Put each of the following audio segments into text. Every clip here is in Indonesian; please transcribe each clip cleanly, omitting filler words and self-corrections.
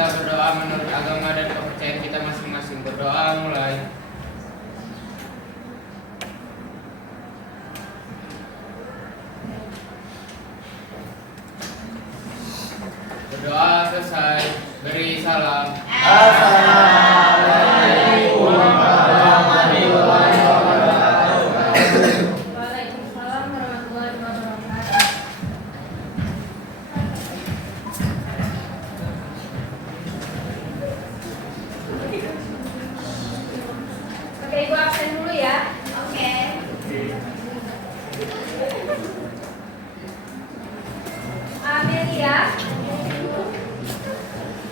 kita berdoa menurut agama dan kepercayaan kita masing-masing. Berdoa mulai. Berdoa selesai, beri salam. Assalamualaikum warahmatullahi wabarakatuh. Waalaikumsalam warahmatullahi wabarakatuh. Oke, Ibu absen dulu ya. Oke. Amelia,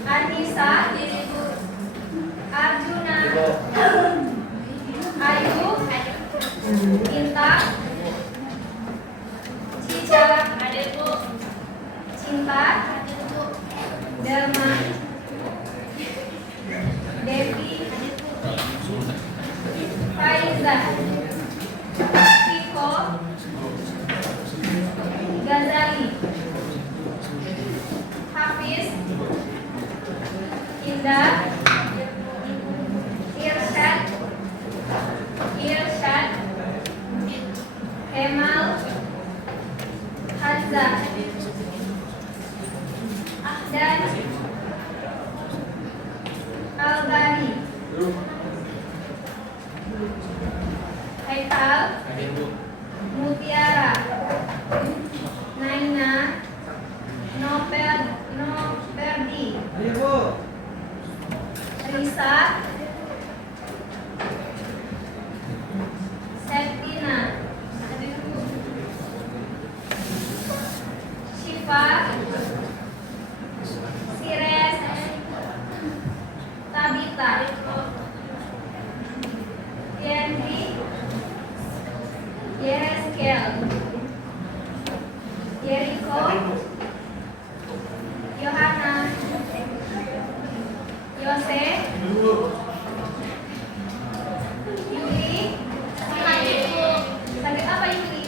Anissa, Arjuna, Ayu, Inta, Cica, Cinta, Dharma, Devi, Faiza, Kiko, Ghazali, Hafiz, Indah, Irsyad, Kemal, Hazza, Ahdan, Albani, Haikal, Mutiara, Naina, Noperdi, Risa, Septina, Syifa, Sires, Tabita, Yenri, Yereskel, Jericho, Yohana, Yose, Yuli, sakit apa Yuli?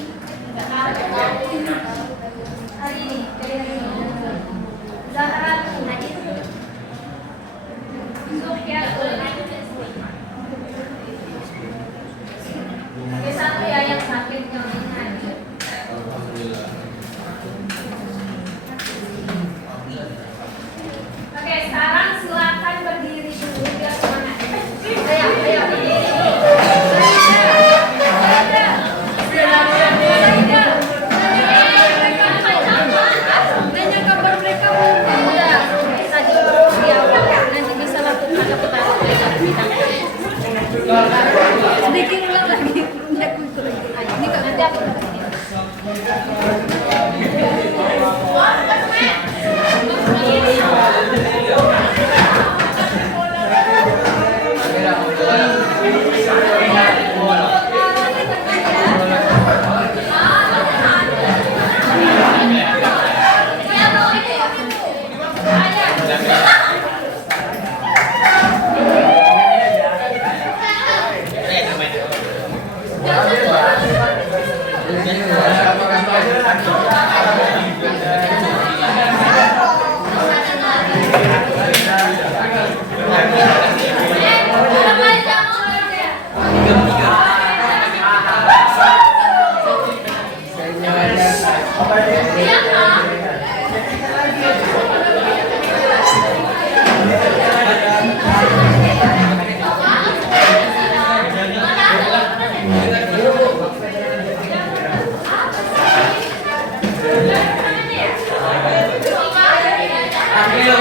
Hari ini, dari hari ini. Zahratu, Sufyatul. Oke, satu ya yang sakit yang ringan. Oke, sekarang silakan berdiri dulu biar semangat. Ayo, berdiri. Nanya kabar mereka udah saja di awal nanti bisa lakukan putaran sedikit ulang lagi aku ikut lagi. Ini kak nanti aku Ayo,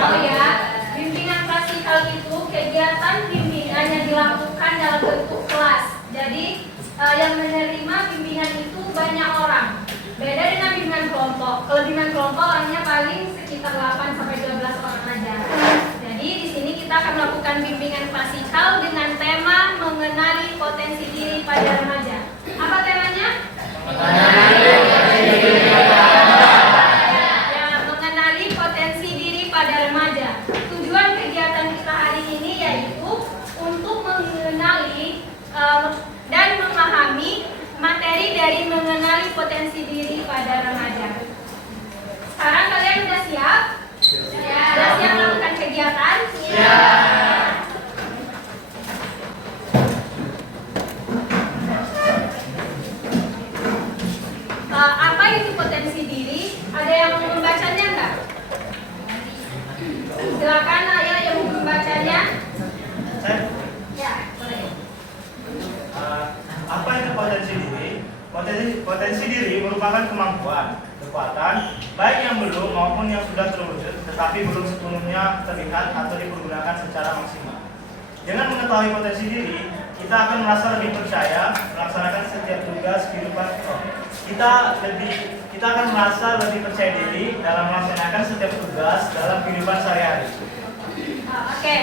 tahu ya, bimbingan klasikal itu kegiatan bimbingan yang dilakukan dalam bentuk kelas. Jadi yang menerima bimbingan itu banyak orang. Beda dengan bimbingan kelompok. Kalau bimbingan kelompok hanya paling sekitar 8 sampai 12 orang aja. Jadi di sini kita akan melakukan bimbingan klasikal dengan tema mengenali potensi diri pada remaja. Apa temanya? Mengenali potensi diri pada remaja. Tujuan kegiatan kita hari ini yaitu untuk mengenali dan memahami materi dari mengenali potensi diri pada remaja. Sekarang kalian sudah siap? Sudah siap melakukan kegiatan? Apa itu potensi diri? Ada yang mau membacanya enggak? Silakan ayah yang mau membacanya. Ya, boleh. Apa itu potensi diri? Potensi diri merupakan kemampuan, kekuatan, baik yang belum maupun yang sudah terwujud, tetapi belum sepenuhnya terlihat atau dipergunakan secara maksimal. Dengan mengetahui potensi diri, kita akan merasa lebih percaya melaksanakan setiap tugas kehidupan. Kita akan merasa lebih percaya diri dalam melaksanakan setiap tugas dalam kehidupan sehari-hari. Oke.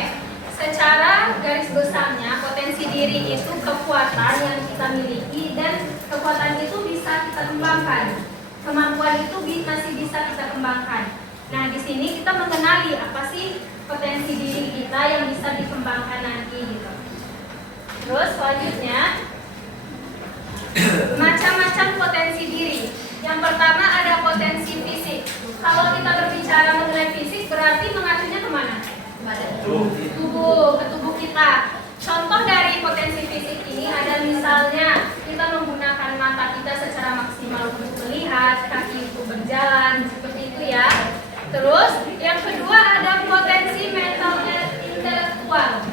Secara garis besarnya, potensi diri itu kekuatan yang kita miliki dan kekuatan itu bisa kita kembangkan. Kemampuan itu masih bisa kita kembangkan. Nah, di sini kita mengenali apa sih potensi diri kita yang bisa dikembangkan nanti gitu. Terus selanjutnya, macam-macam potensi diri. Yang pertama ada potensi fisik. Kalau kita berbicara mengenai fisik, berarti mengacunya kemana? Ke tubuh kita. Contoh dari potensi fisik ini ada misalnya kita menggunakan mata kita secara maksimal untuk melihat, kaki untuk berjalan, seperti itu ya. Terus yang kedua ada potensi mental intelektual.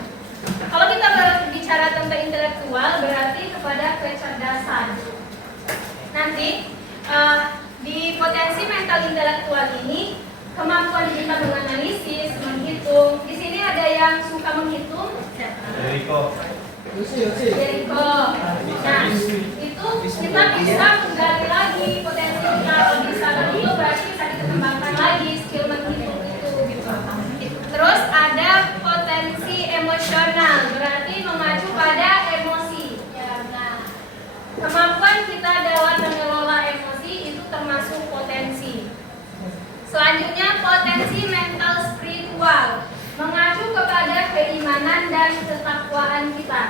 Kalau kita berbicara tentang intelektual berarti kepada kecerdasan. Nanti di potensi mental intelektual ini kemampuan kita menganalisis, menghitung. Di sini ada yang suka menghitung? Jericho. Nah, itu kita bisa menggali lagi potensi kita. Kalau bisa menghitung berarti bisa dikembangkan lagi skill menghitung itu gitu. Terus ada potensi emosional, berarti mengacu pada emosi. Nah, kemampuan kita dalam mengelola emosi itu termasuk potensi. Selanjutnya potensi mental spiritual, mengacu kepada keimanan dan ketakwaan kita.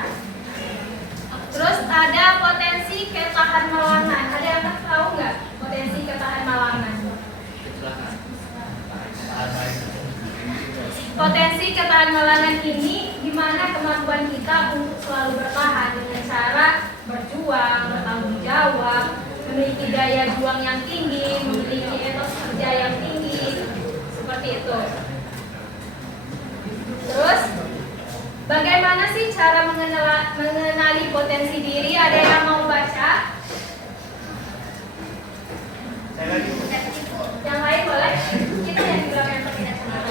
Terus ada potensi ketahan malangan. Ada yang tahu nggak potensi ketahan malangan? Potensi ketahan malangan ini di mana kemampuan kita untuk selalu bertahan dengan cara berjuang, bertanggung jawab, memiliki daya juang yang tinggi, memiliki etos kerja yang tinggi, seperti itu. Terus, bagaimana sih cara mengenali potensi diri? Ada yang mau baca? Saya lagi. Yang lain boleh? Kita yang di belakang tidak kenal.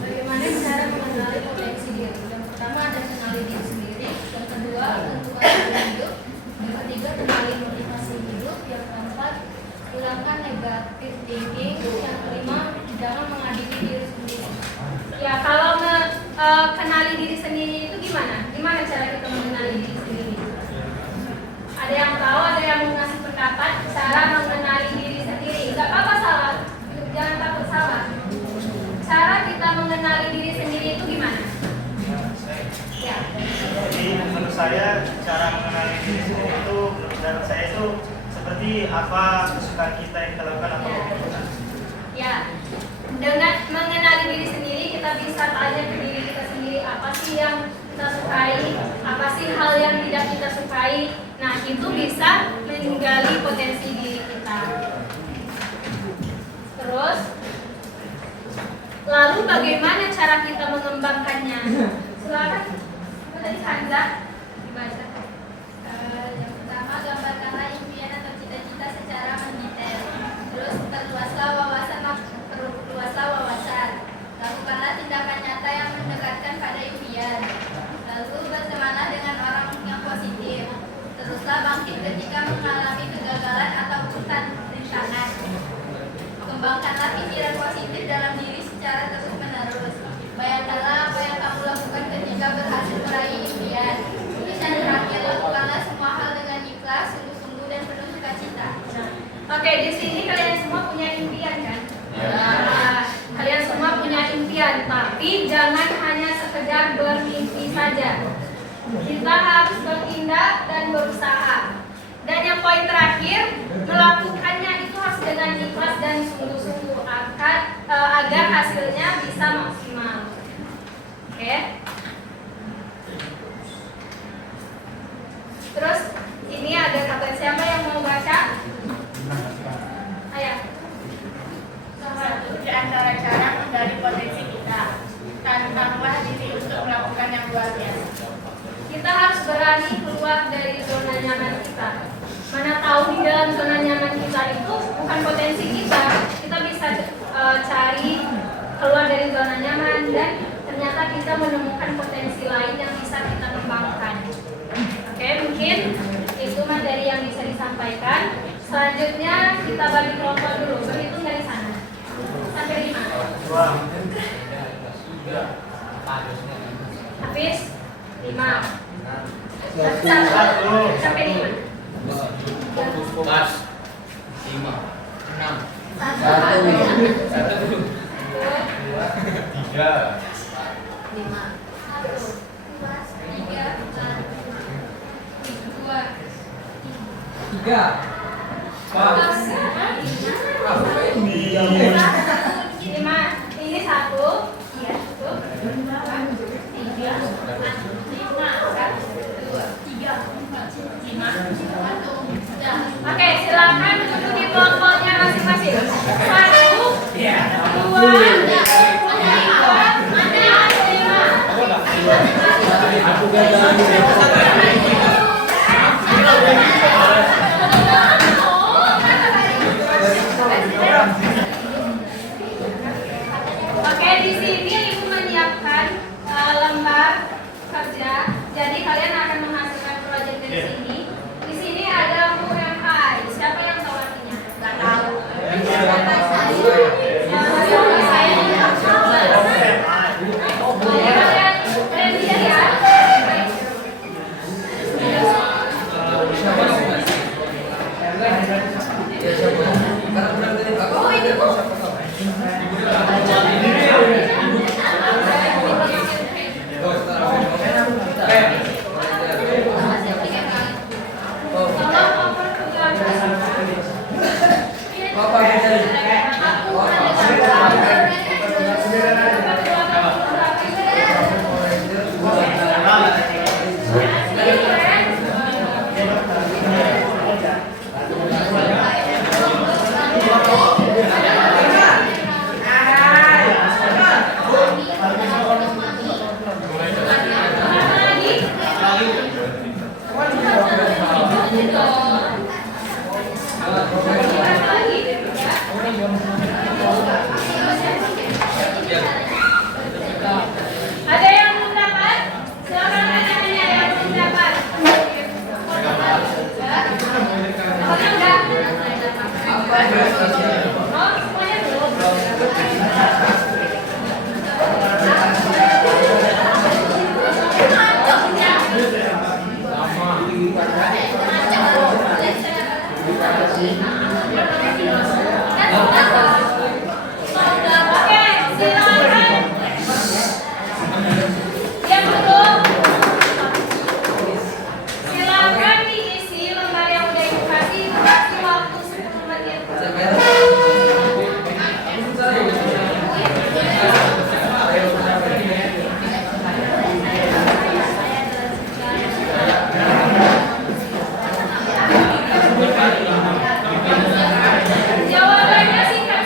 Bagaimana cara mengenali potensi diri? Yang pertama ada kenali diri sendiri. Yang kedua tentukan tujuan hidup. Yang ketiga kenali motivasi hidup. Yang keempat hilangkan negatif thinking. Yang kelima jangan mengadili diri sendiri. Ya, kalau kenali diri sendiri itu gimana? Gimana cara kita mengenali diri sendiri? Ada yang tahu, ada yang mau ngasih pendapat cara mengenali diri sendiri? Gak apa-apa salah, jangan takut salah. Cara kita mengenali diri sendiri itu gimana? Ya. Jadi menurut saya cara mengenali diri sendiri itu menurut saya itu seperti apa kesukaan kita yang kita lakukan apa kebutuhan. Ya. Dengan mengenali diri sendiri kita bisa tanya ke diri kita sendiri apa sih yang kita sukai, apa sih hal yang tidak kita sukai. Nah, itu bisa menggali potensi diri kita. Terus, lalu bagaimana cara kita mengembangkannya? Silakan, tadi Kanza dibaca. Yang pertama, gambarkanlah impian atau cita-cita secara mendetail. Terus, perluaslah wawasan. Oke, di sini kalian semua punya impian kan? Nah, kalian semua punya impian, tapi jangan hanya sekedar bermimpi saja. Kita harus bertindak dan berusaha. Dan yang poin terakhir, melakukannya itu harus dengan ikhlas dan sungguh-sungguh agar hasilnya bisa maksimal. Oke. Terus ini ada kata siapa yang mau baca? Ayo. Satu di antara cara menggali potensi kita, tantanglah diri untuk melakukan yang luar biasa. Kita harus berani keluar dari zona nyaman kita. Mana tahu di dalam zona nyaman kita itu bukan potensi kita. Kita bisa cari keluar dari zona nyaman dan ternyata kita menemukan potensi lain yang bisa kita kembangkan. Oke, mungkin itu materi yang bisa disampaikan. Selanjutnya kita bagi kelompok dulu. Berhitung dari sana sampai 5. Habis 5. 1 sampai 5. 5 6 Ini 1. Iya, cukup. 3. 5. Oke, silakan duduk di kelompoknya masing-masing. 1, 2, 5. Oke, di sini Ibu menyiapkan lembar kerja. Jadi kalian akan menghasilkan proyek dari sini. Di sini ada UMI. Siapa yang tahu artinya? Nggak tahu. Kalian lihat ya. Oh, ini kok. Ada yang belum dapat? Silakan tanya yang belum dapat. Oh, semuanya belum. Oke, silakan. Diam dulu. Silakan diisi lembar yang udah Ibu kasih. Kasih waktu 10 menit. Jawabannya singkat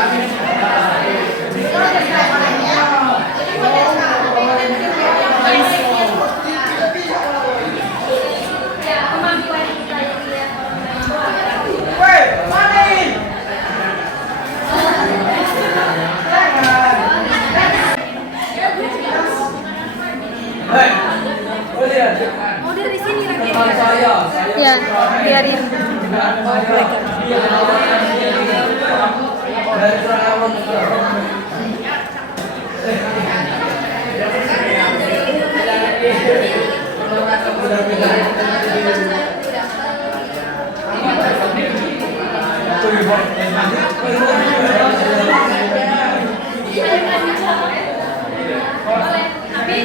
Ya, kemampuan kita yang dilihat orang lain. Mau dari sini lagi. Ya, biarin. Boleh, tapi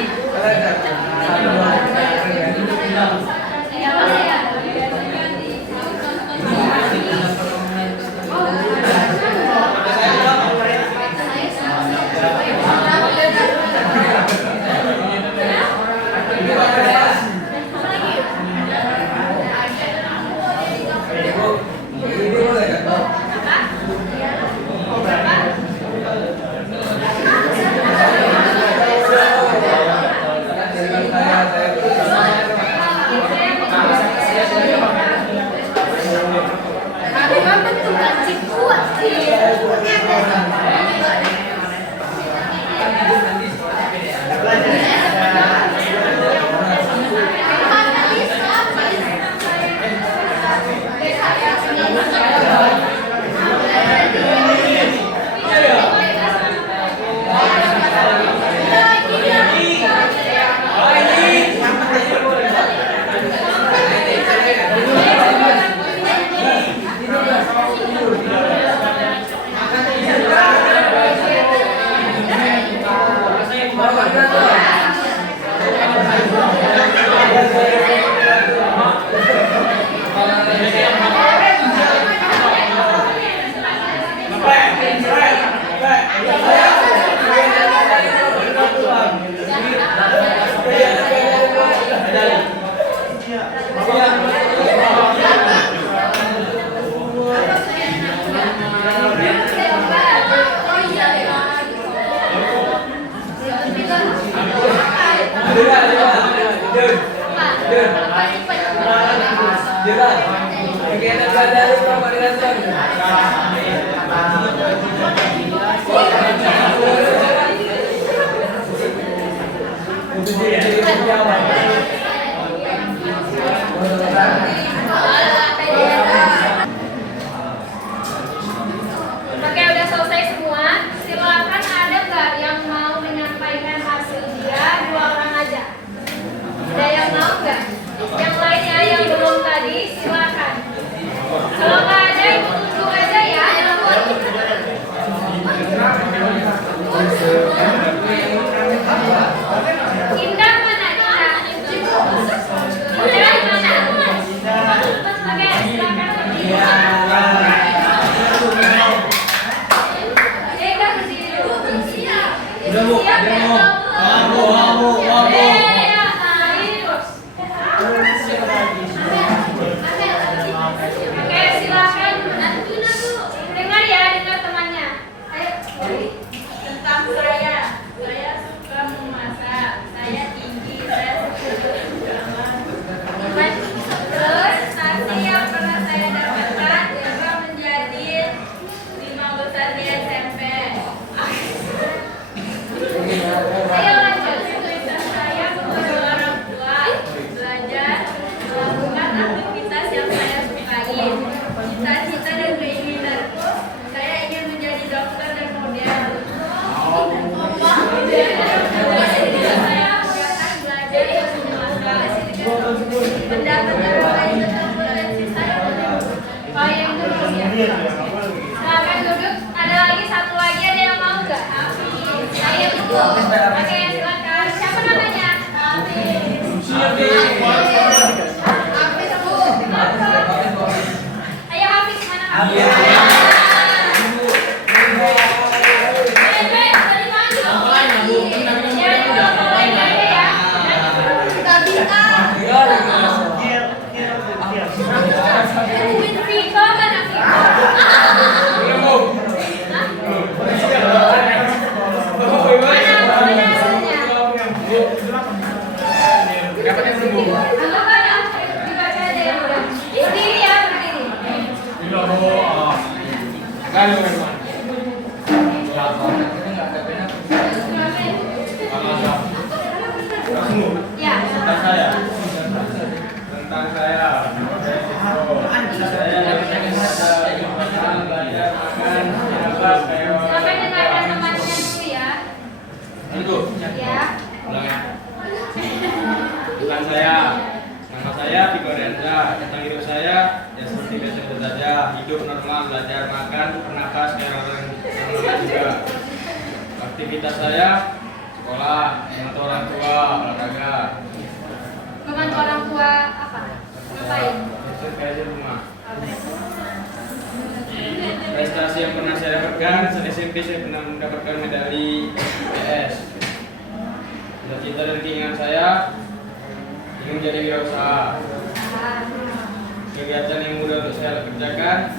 Oke, udah selesai semua. Silakan, ada nggak yang mau menyampaikan hasil dia? 2 orang aja. Ada yang mau nggak? Yang lainnya yang belum tadi, silakan. Kalau nggak ada, ibu tunjuk aja ya. Indah mana? Indah mana? Oke, silakan. Siap ya? Oke, silakan. Dengar ya, dengar temannya. Ayo. Tentang saya suka memasak, saya tinggi, saya suka berjalan. Terus Prestasi yang pernah saya dapatkan juga menjadi 5 besar di SMP. ayo lanjut. Saya membantu orang tua belajar melakukan aktivitas yang saya sukai. Cita-cita dan keinginanku, saya ingin menjadi dokter dan model. Saya kegiatan belajar yang menyenangkan. Pendapat orang lain tentang potensi saya. Oh, yang dulu ya. Silakan duduk. Ada lagi satu lagi, ada yang mau nggak? Saya dulu. Oke, silakan. Siapa namanya? Hafiz Bu. Ayo Hafiz, mana Hafiz? Viko mana Viko? Kalau memang. Enggak ada pena. Ya. Tentang saya. Tentang saya. Saya belajar makan Silakan dengarkan temannya dulu ya. Tentu. Ya. Ulang ya. Tentang saya. Nama saya Vigo Renza. Tentang hidup saya ya seperti biasa saja. Hidup normal, belajar makan, bernafas kayak orang normal juga. Aktivitas saya sekolah, membantu orang tua, olahraga. Membantu orang tua apa? Ngapain? Kayak di rumah. Prestasi yang pernah saya dapatkan, saat SMP saya pernah mendapatkan medali PS. Cita-cita dan keinginan saya ingin menjadi wirausaha. Kegiatan yang mudah untuk saya kerjakan,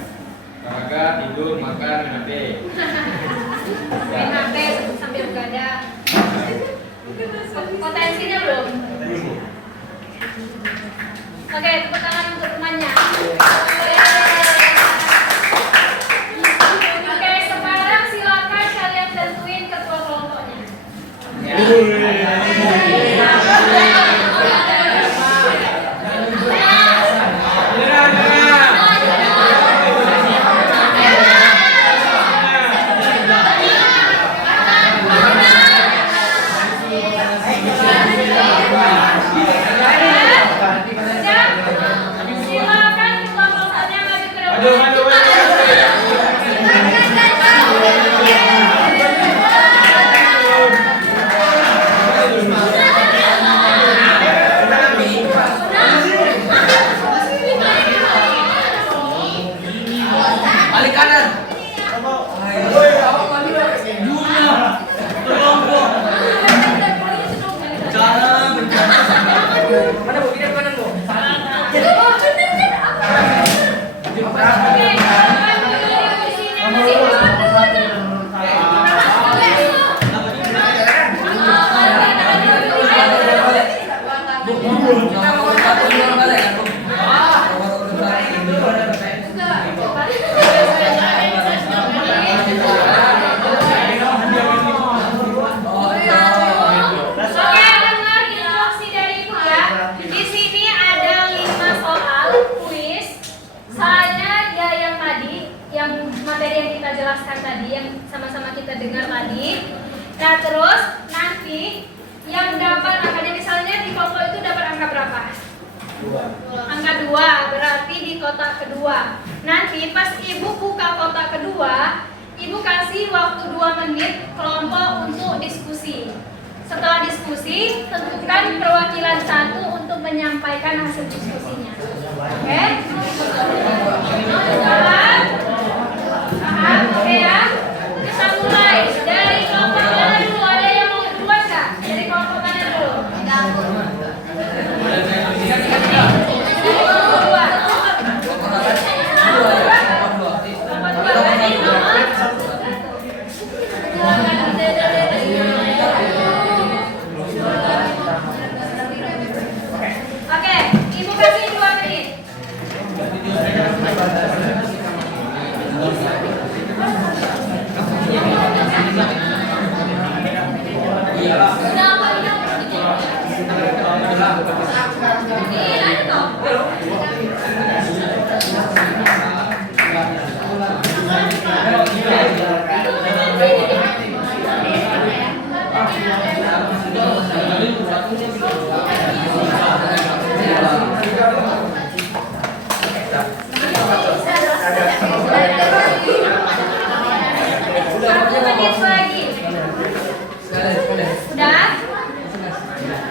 olahraga, tidur, makan, main HP. Main HP sambil begadang. Potensinya belum? Oke, tepuk tangan untuk temannya. Oke, sekarang silakan kalian tentuin ketua kelompoknya. Silakan ketua kelompoknya maju ke depan. Balik kanan. Mana bu? Kita kanan bu. Oke, silakan duduk di sini masing-masing. Kita mau satu dua balik ya bu. Oke, dengar instruksi dari Ibu ya. Di sini ada 5 soal kuis. Soalnya ya yang tadi, yang materi yang kita jelaskan tadi, yang sama-sama kita dengar tadi. Nah, terus nanti yang dapat angkanya misalnya di kelompok itu dapat angka berapa? Angka 2, berarti di kotak kedua. Nanti pas Ibu buka kotak kedua, Ibu kasih waktu 2 menit kelompok untuk diskusi. Setelah diskusi, tentukan perwakilan satu untuk menyampaikan hasil diskusinya. Oke? Paham? Paham? Oke ya? Kita mulai dari kelompok mana dulu? Ada yang mau duluan nggak? Dari kelompok mana dulu? Oke, Ibu kasih 2 menit. Sudah apa ini? Ini ada toh? Satu menit lagi. Sudah?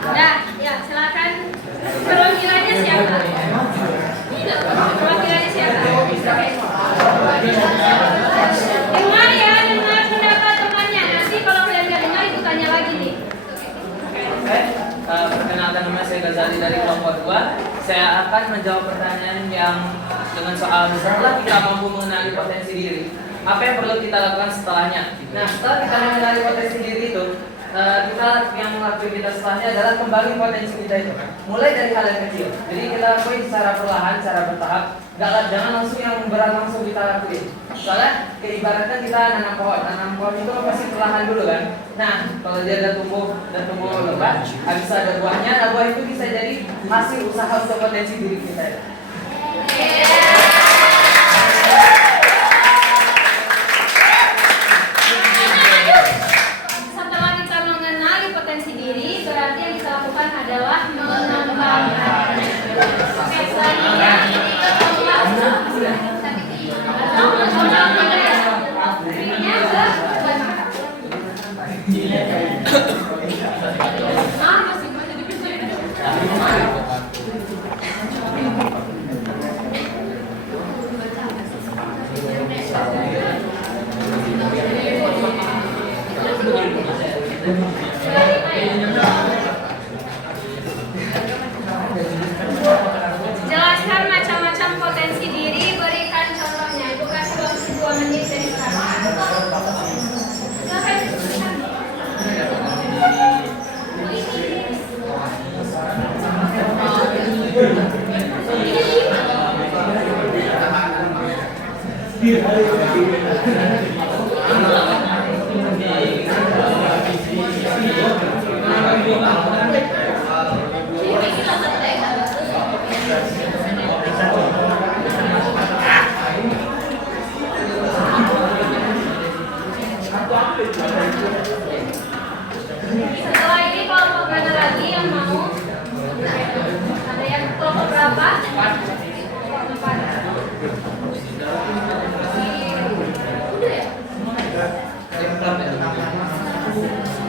Sudah, ya silakan. Perwakilannya siapa? Perwakilannya siapa? Oke. Dengar ya, dengar pendapat temannya. Nanti kalau kalian nggak dengar, itu tanya lagi nih. Perkenalkan, nama saya Ghazali dari kelompok 2. Saya akan menjawab pertanyaan yang dengan soal setelah kita mampu mengenali potensi diri, apa yang perlu kita lakukan setelahnya. Nah, setelah kita mengenali potensi diri itu, kita yang aktivitas setelahnya adalah kembangin potensi kita itu. Mulai dari hal yang kecil. Jadi kita lakuin secara perlahan, secara bertahap. Jangan langsung yang berat langsung kita lakuin. Soalnya ibaratnya kita nanam pohon itu pasti perlahan dulu kan. Nah, kalau dia udah tumbuh lebat, habis ada buahnya, nah buah itu bisa jadi hasil usaha untuk potensi diri kita. Setelah kita mengenali potensi diri, berarti yang kita lakukan adalah mengembangkan. Oke, selanjutnya jelaskan macam-macam potensi diri, berikan contohnya. Ibu kasih waktu 2 menit dari sekarang. Setelah ini kelompok mana lagi yang mau? Ada yang kelompok berapa? 4.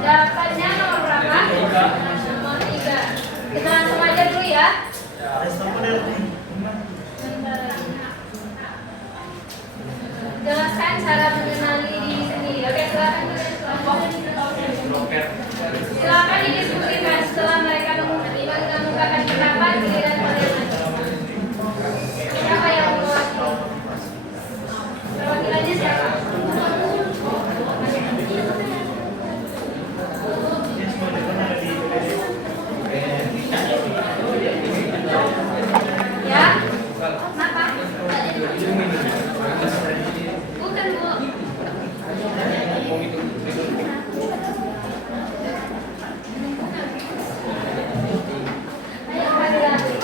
Dapatnya nomor berapa? Nomor 3. Kita langsung aja dulu ya. Jelaskan cara mengenali diri sendiri. Oke, silakan kelompok. Silakan didiskusikan setelah mereka mengemukakan pendapat giliran kalian lagi. Siapa yang mewakili? Perwakilannya siapa? Ya? Kenapa? Bukan, Bu. Ayo, hati-hati.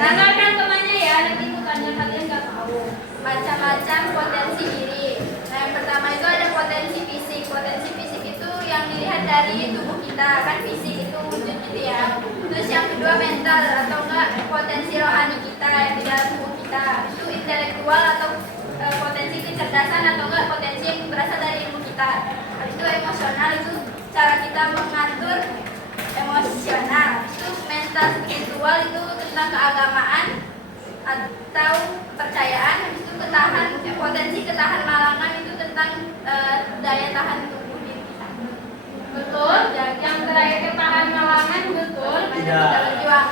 Tanyakan temannya ya, nanti bukannya kalian nggak tahu. Macam-macam potensi diri. Nah, yang pertama itu ada potensi fisik. Potensi fisik itu yang dilihat dari tubuh kita, kan fisik itu wujud gitu ya. Terus yang kedua mental atau enggak potensi rohani kita yang di dalam tubuh kita. Itu intelektual atau potensi kecerdasan atau enggak potensi yang berasal dari ilmu kita. Habis itu emosional itu cara kita mengatur emosional. Itu mental spiritual itu tentang keagamaan atau kepercayaan. Habis itu potensi ketahan malangan itu tentang daya tahan tubuh diri kita. Betul. Yang terakhir ketahan malangan betul. Kita berjuang.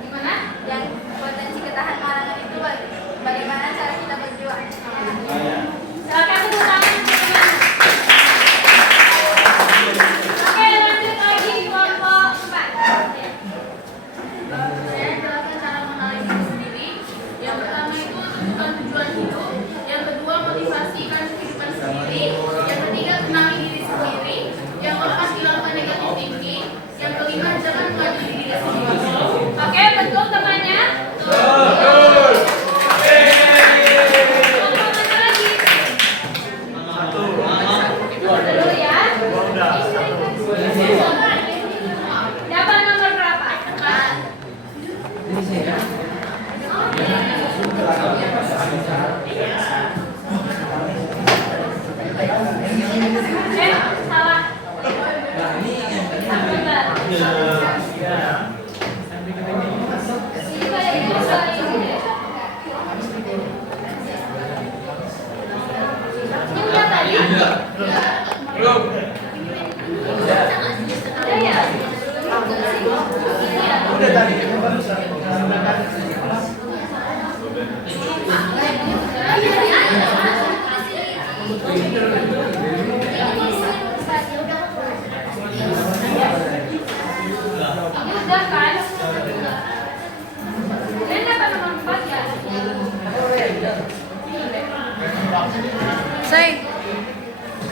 Gimana? Yang potensi ketahan malangan itu bagaimana cara kita berjuang. Silakan tepuk tangan teman-teman. Oke, lanjut lagi kelompok 4. Saya jelaskan cara mengenali diri sendiri. Yang pertama itu tentukan tujuan hidup. Yang kedua motivasikan kehidupan sendiri. Yang ketiga kenali diri sendiri. Yang keempat hilangkan negatif thinking. Yang kelima jangan mengadili diri sendiri.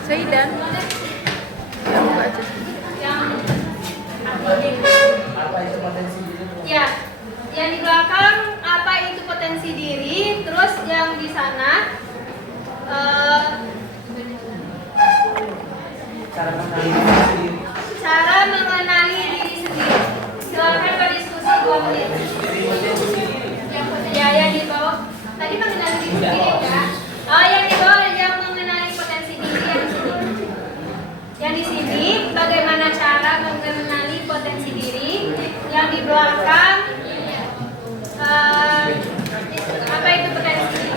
Saidan. Yang baca. Yang Apa itu potensi diri? ya, yang di belakang apa itu potensi diri, terus yang di sana Cara mengenali diri sendiri. cara mengenali diri sendiri. Silakan berdiskusi 2 menit. Ya, yang di bawah tadi mengenali diri sendiri ya. Oh, yang di bawah yang mengenali potensi diri yang di sini. Yang di sini bagaimana cara mengenali potensi diri. Yang di belakang apa itu potensi diri.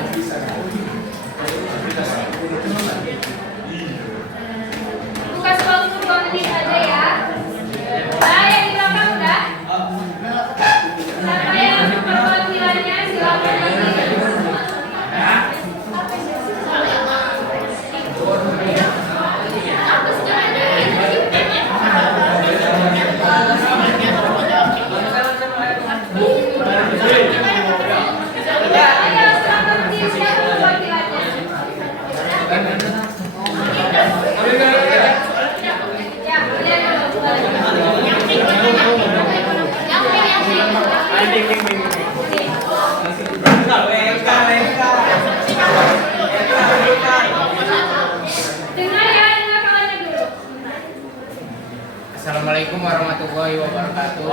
Buka sekolah untuk 2 menit aja ya. Nah, yang di belakang udah. Siapa yang untuk perwakilannya silakan nanti. Ayo, silakan tim siapa perwakilannya. Ya, lihat dulu. Dengar ya, dengar kawannya dulu. Assalamualaikum warahmatullahi wabarakatuh.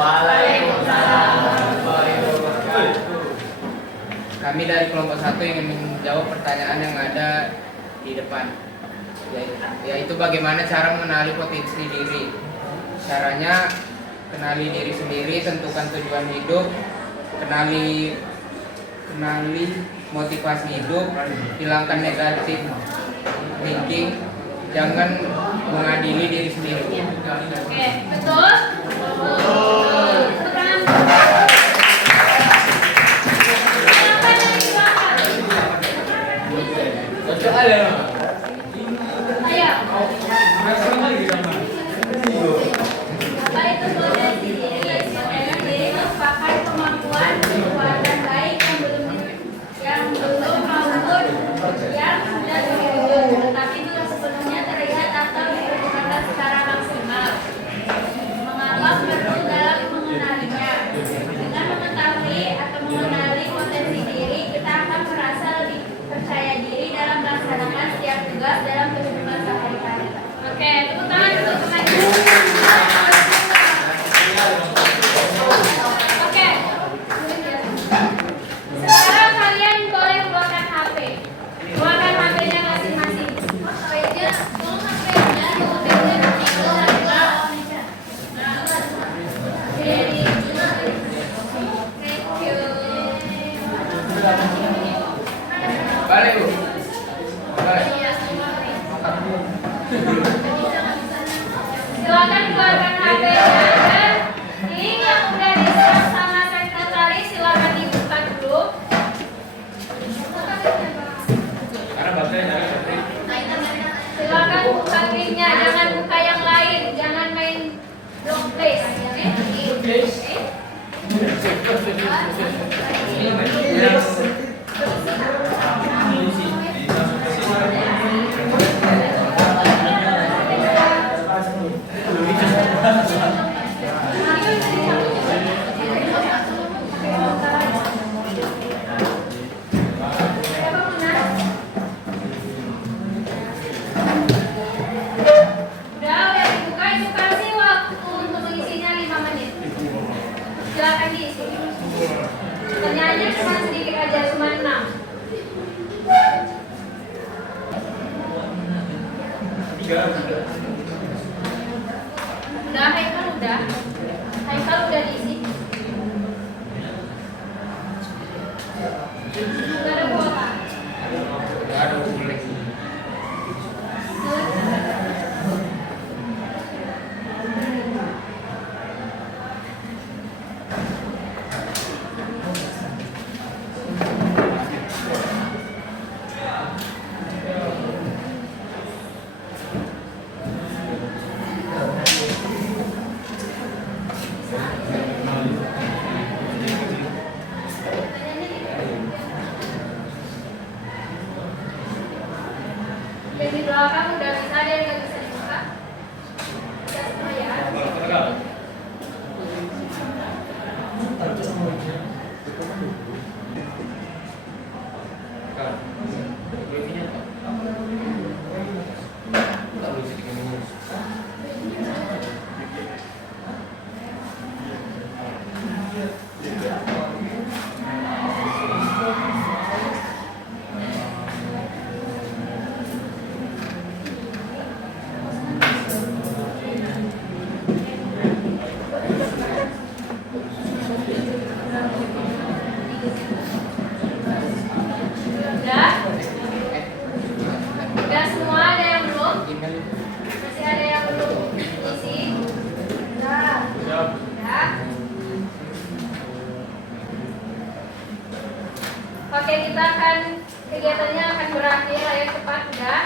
Kami dari kelompok 1 ingin menjawab pertanyaan yang ada di depan, yaitu bagaimana cara mengenali potensi diri. Caranya kenali diri sendiri, tentukan tujuan hidup, kenali motivasi hidup, hilangkan negatif thinking, jangan mengadili diri sendiri. Oke, betul? Tepuk tangan. Siapa yang di belakang? Ayo. Apa itu potensi diri? Potensi diri merupakan kemampuan kekuatan baik yang belum maupun yang sudah dimiliki, tetapi belum sepenuhnya terlihat atau digunakan secara maksimal. Mengapa perlu dalam mengenalinya? Dengan mengetahui atau mengenali potensi diri, kita akan merasa lebih percaya diri dalam melaksanakan setiap tugas dalam kehidupan sehari-hari. Oke, tepuk tangan untuk temannya. Oke. Sekarang kalian boleh keluarkan HP. Keluarkan HP-nya masing-masing. Balik Bu. Balik. Silakan keluarkan HP-nya. Dan link yang udah di-share sama sekretaris silakan dibuka dulu. Karena baterainya ada baterai. Silakan buka linknya, jangan buka yang lain, jangan main block place. Udah dibuka, itu kasih waktu untuk mengisinya 5 menit. Silakan diisi. Pertanyaannya cuma sedikit aja, cuma 6. Udah, Haikal udah. Haikal udah diisi. Udah ada kuota. Nggak ada boleh. Dan di belakang udah bisa, ada yang nggak bisa dibuka? Bisa semua ya. Tegal. Udah? Udah semua, ada yang belum? Masih ada yang belum isi? Udah. Udah. Oke, kita akan kegiatannya akan berakhir. Ayo cepat, udah?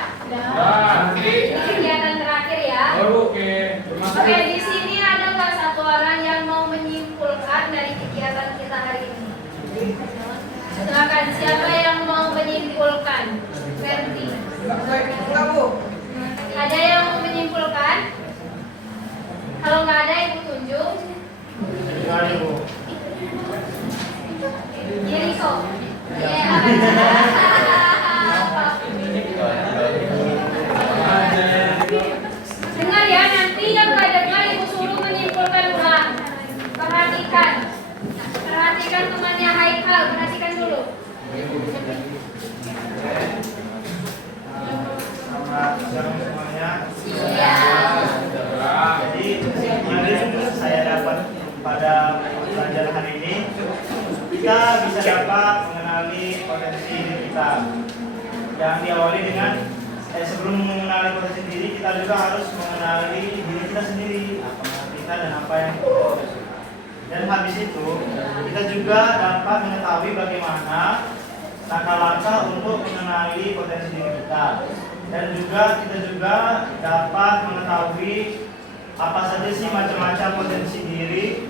Ini kegiatan terakhir ya. Oke. Oke, di sini ada nggak satu orang yang mau menyimpulkan dari kegiatan kita hari ini? Silakan, siapa yang mau menyimpulkan? Ferdi. Ada yang mau menyimpulkan? Kalau nggak ada, ibu tunjuk. Jericho. Dengar ya, nanti yang nggak dengar ibu suruh menyimpulkan ulang. Perhatikan. Perhatikan temannya Haikal, perhatikan dulu. Selamat siang semuanya. Iya. Jadi yang saya dapat pada pelajaran hari ini, kita bisa dapat mengenali potensi diri kita. Yang diawali dengan sebelum mengenali potensi diri, kita juga harus mengenali diri kita sendiri, apa kita dan apa yang kita harus. Dan habis itu kita juga dapat mengetahui bagaimana langkah-langkah untuk mengenali potensi diri kita. Dan juga kita juga dapat mengetahui apa saja sih macam-macam potensi diri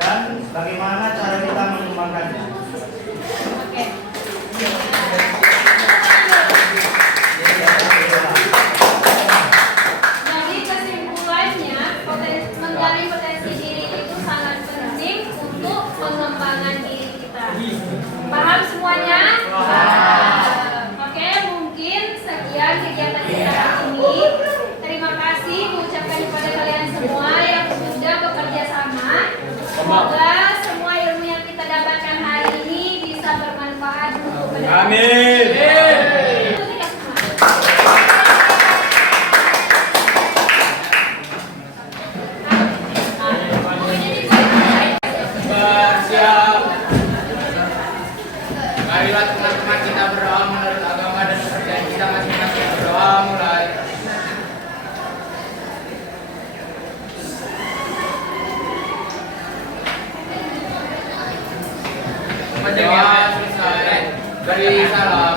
dan bagaimana cara kita mengembangkannya. Oke. Jadi kesimpulannya, mencari potensi diri itu sangat penting untuk pengembangan diri kita. Paham semuanya? Oke, mungkin sekian kegiatan kita hari ini. Terima kasih mengucapkan kepada kalian semua yang sudah bekerja sama. Semoga semua ilmu yang kita dapatkan hari ini bisa bermanfaat untuk kedepan. Amin. Itu kita semua. Bersiap. Marilah teman-teman kita berdoa menurut agama dan kepercayaan kita masing-masing. Berdoa mulai. Berdoa selesai. Beri salam.